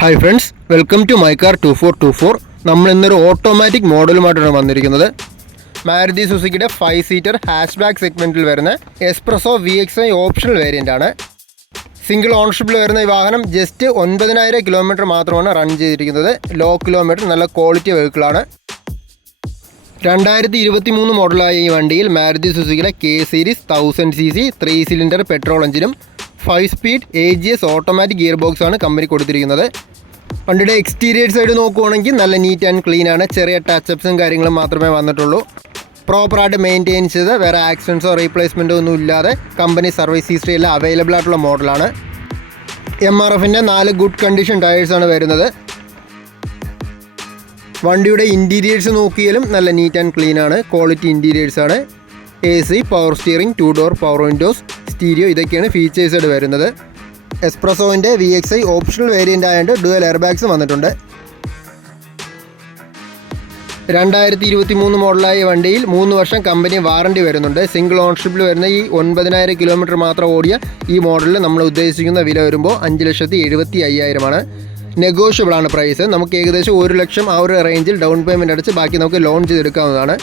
Hi friends, welcome to my car 2424. നമ്മൾ ഇന്നൊരു automatic മോഡലുമായിട്ടാണ് വന്നിരിക്കുന്നത്. മാരുതി സുസുക്കിയുടെ 5 സീറ്റർ ഹാഷ് ബാക്ക് സെഗ്മെൻറ്റിൽ വരുന്ന എസ്പ്രസോ VXi ഓപ്ഷണൽ വേരിയൻ്റ് ആണ്. സിംഗിൾ ഓണർഷിപ്പിൽ വരുന്ന ഈ വാഹനം ജസ്റ്റ് 9,000 കിലോമീറ്റർ മാത്രമാണ് റൺ ചെയ്തിരിക്കുന്നത്. ലോ കിലോമീറ്റർ, നല്ല ക്വാളിറ്റി വെഹിക്കിളാണ്. 2023 മോഡലായ ഈ വണ്ടിയിൽ മാരുതി സുസുക്കിയുടെ K series 1000cc 3 cylinder petrol എഞ്ചിനും 5 speed AGS automatic gear box ആണ് കമ്പനി കൊടുത്തിരിക്കുന്നത്. വണ്ടിയുടെ എക്സ്റ്റീരിയർ സൈഡ് നോക്കുകയാണെങ്കിൽ നല്ല നീറ്റ് ആൻഡ് ക്ലീൻ ആണ്. ചെറിയ ടച്ചപ്സും കാര്യങ്ങളും മാത്രമേ വന്നിട്ടുള്ളൂ. പ്രോപ്പറായിട്ട് മെയിൻറ്റെയിൻ ചെയ്ത് വേറെ ആക്സിഡൻസോ റീപ്ലേസ്മെൻറ്റോ ഒന്നും ഇല്ലാതെ കമ്പനി സർവീസ് ഹിസ്റ്ററി എല്ലാം അവൈലബിൾ ആയിട്ടുള്ള മോഡലാണ്. MRFൻ്റെ 4 ഗുഡ് കണ്ടീഷൻ ടയേഴ്സാണ് വരുന്നത്. വണ്ടിയുടെ ഇൻറ്റീരിയേഴ്സ് നോക്കിയാലും നല്ല നീറ്റ് ആൻഡ് ക്ലീൻ ആണ്. ക്വാളിറ്റി ഇൻറ്റീരിയേഴ്സാണ്. AC, power steering, 2 door power windows, stereo, ഇതൊക്കെയാണ് ഫീച്ചേഴ്സായിട്ട് വരുന്നത്. എസ്പ്രസോവിൻ്റെ VXi ഓപ്ഷണൽ വേരിയൻ്റ് ആയതുകൊണ്ട് ഡുവൽ എയർ ബാഗ്സ് വന്നിട്ടുണ്ട്. 2023 മോഡലായ വണ്ടിയിൽ 3 വർഷം കമ്പനി വാറണ്ടി വരുന്നുണ്ട്. സിംഗിൾ ഓണർഷിപ്പിൽ വരുന്ന ഈ 9,000 കിലോമീറ്റർ മാത്രം ഓടിയ ഈ മോഡലിൽ നമ്മൾ ഉദ്ദേശിക്കുന്ന വില വരുമ്പോൾ 5,75,000 ആണ്. നെഗോഷ്യബിൾ ആണ് പ്രൈസ്. നമുക്ക് ഏകദേശം 1 ലക്ഷം ആ ഒരു റേഞ്ചിൽ ഡൗൺ പേയ്മെൻറ്റ് അടിച്ച് ബാക്കി നമുക്ക് ലോൺ ചെയ്തെടുക്കാവുന്നതാണ്.